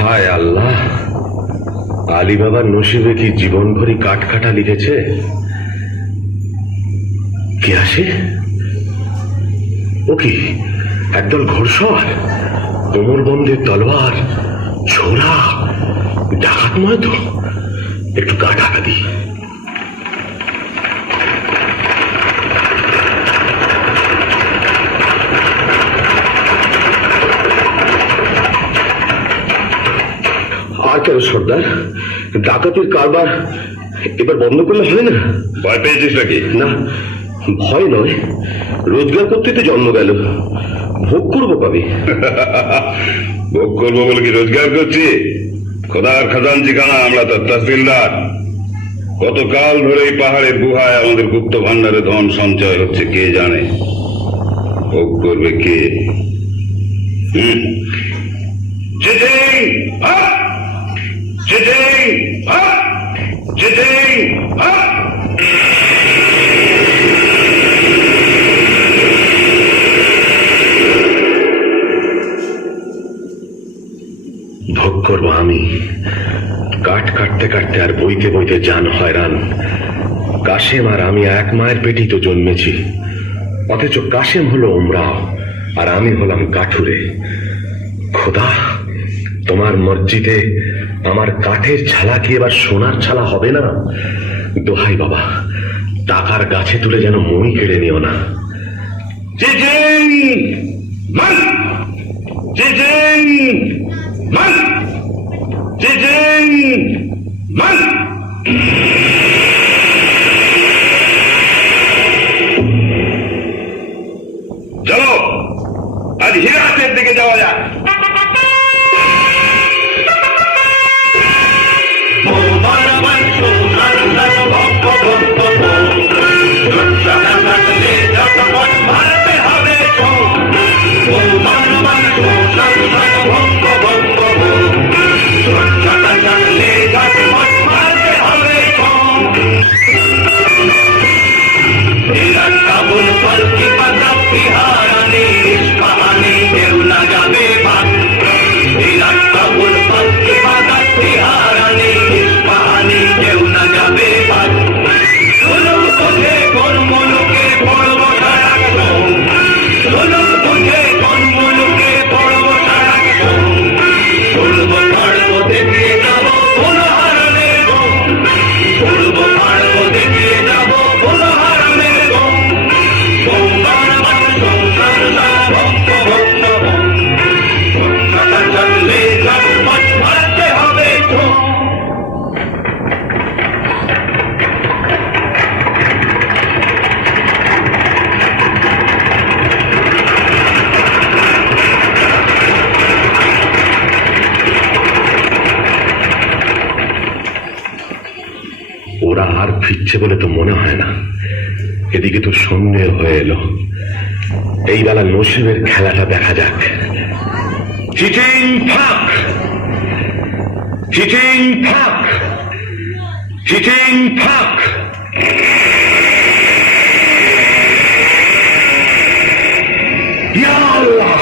হায় আল্লাহ। আলী বাবার নসিবে কি জীবন ভরি কাঠ কাটা লিখেছে? কে আসে? ও কি, একদল ঘোষর কোমর বন্ধে তলোয়ার ছোড়া ডাকাত নয় তো? একটু গা ঢাকা দিই। আর কেন সর্দার? ডাকাতির কারবার এবার বন্ধ করলে হয় না? ভয় পেয়েছিস নাকি? না ভয় নয়। রোজগার করতে তো জন্ম গেল। ভোগ করব কবে? ভোগ করব বলে কি রোজগার করছি? খোদার খাজানজি খানা আমরা তো তহসিলদার। কতকাল ধরে এই পাহাড়ের গুহায় আমাদের গুপ্ত ভান্ডারে ধন সঞ্চয় হচ্ছে কে জানে? ভোগ করবে কে? হুম। ভোগ করব আমি। কাঠ কাটতে কাটতে আর বইতে বইতে যান হয়রান। কাশেম আর আমি এক মায়ের পেটেই তো জন্মেছি। অথচ কাশেম হলো ওমরাও আর আমি হলাম কাঠুরে। খোদা, তোমার মসজিদে আমার কাঠের ছালা কি এবার সোনার ছালা হবে না? দোহাই বাবা, টাকার গাছে তুলে যেন মই কেড়ে নিও না। জিজিং মান জিজিং মান জিজিং মান চলো আজ ওরা আর ফিরছে বলে তো মনে হয় না। এদিকে তো সন্ধে হয়ে এলো। এই বেলা নসিবের খেলাটা দেখা যাক। চিটিং ফাক! আল্লাহ